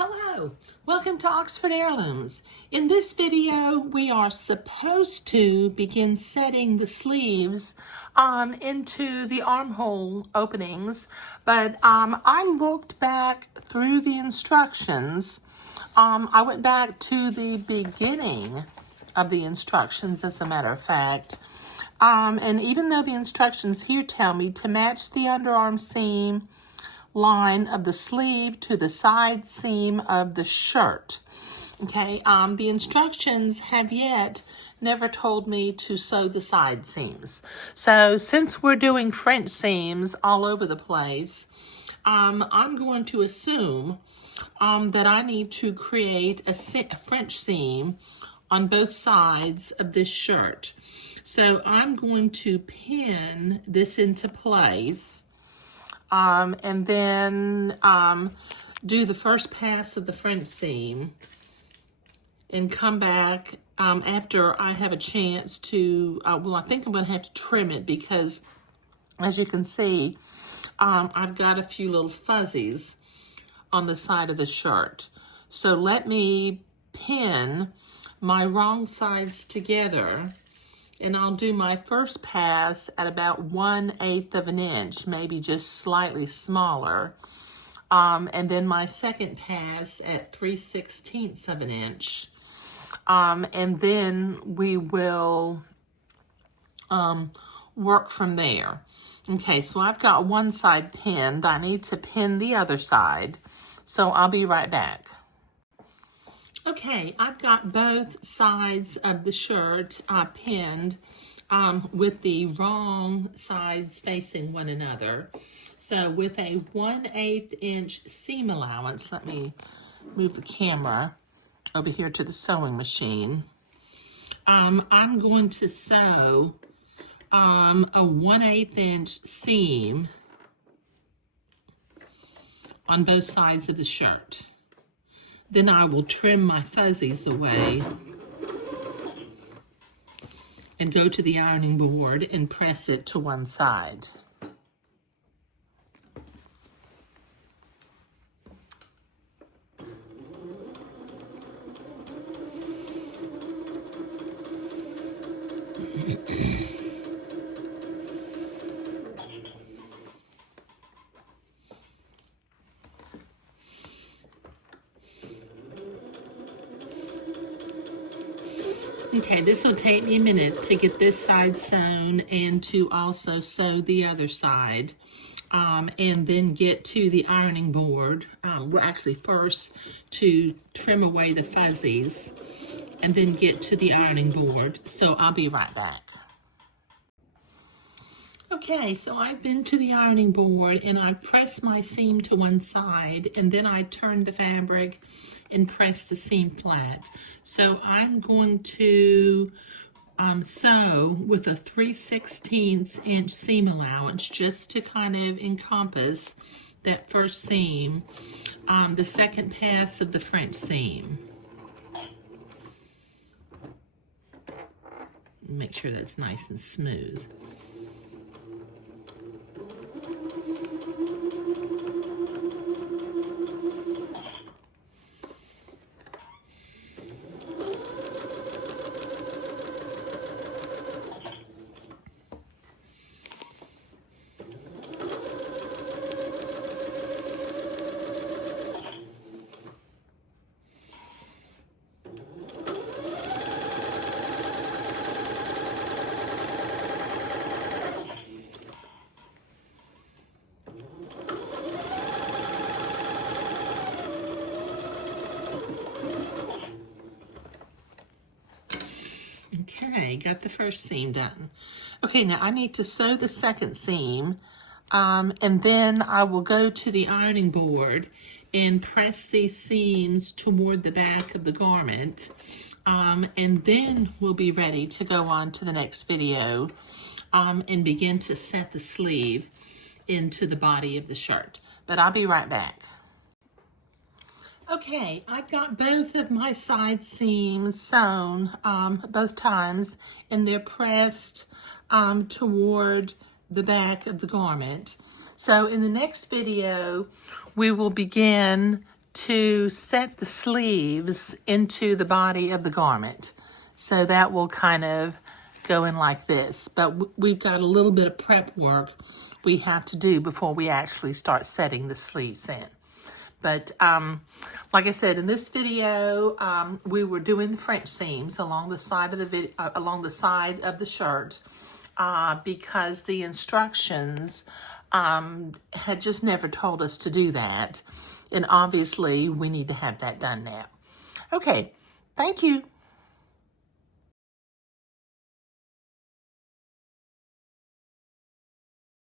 Hello, welcome to Oxford Heirlooms. In this video, we are supposed to begin setting the sleeves into the armhole openings, but I looked back through the instructions. I went back to the beginning of the instructions, as a matter of fact. And even though the instructions here tell me to match the underarm seam line of the sleeve to the side seam of the shirt. Okay, the instructions have yet never told me to sew the side seams. So since we're doing French seams all over the place, I'm going to assume that I need to create a French seam on both sides of this shirt. So I'm going to pin this into place. And then do the first pass of the French seam and come back after I have a chance to, well, I think I'm going to have to trim it because, as you can see, I've got a few little fuzzies on the side of the shirt. So let me pin my wrong sides together, and I'll do my first pass at about 1/8 of an inch, maybe just slightly smaller. And then my second pass at 3/16 of an inch. And then we will work from there. Okay, so I've got one side pinned. I need to pin the other side. So I'll be right back. Okay, I've got both sides of the shirt pinned with the wrong sides facing one another. So with a 1/8 inch seam allowance, let me move the camera over here to the sewing machine. I'm going to sew a 1/8 inch seam on both sides of the shirt. Then I will trim my fuzzies away and go to the ironing board and press it to one side. Okay, this will take me a minute to get this side sewn and to also sew the other side, and then get to the ironing board. Well, actually first to trim away the fuzzies and then get to the ironing board. So I'll be right back. Okay, so I've been to the ironing board and I pressed my seam to one side, and then I turned the fabric and pressed the seam flat. So I'm going to sew with a 3/16 inch seam allowance just to kind of encompass that first seam, the second pass of the French seam. Make sure that's nice and smooth. Okay, got the first seam done. Okay, now I need to sew the second seam, and then I will go to the ironing board and press these seams toward the back of the garment, and then we'll be ready to go on to the next video and begin to set the sleeve into the body of the shirt. But I'll be right back. Okay, I've got both of my side seams sewn both times, and they're pressed toward the back of the garment. So in the next video, we will begin to set the sleeves into the body of the garment. So that will kind of go in like this. But we've got a little bit of prep work we have to do before we actually start setting the sleeves in. But like I said, in this video, we were doing the French seams along the side of the shirt because the instructions had just never told us to do that, and obviously we need to have that done now. Okay, thank you.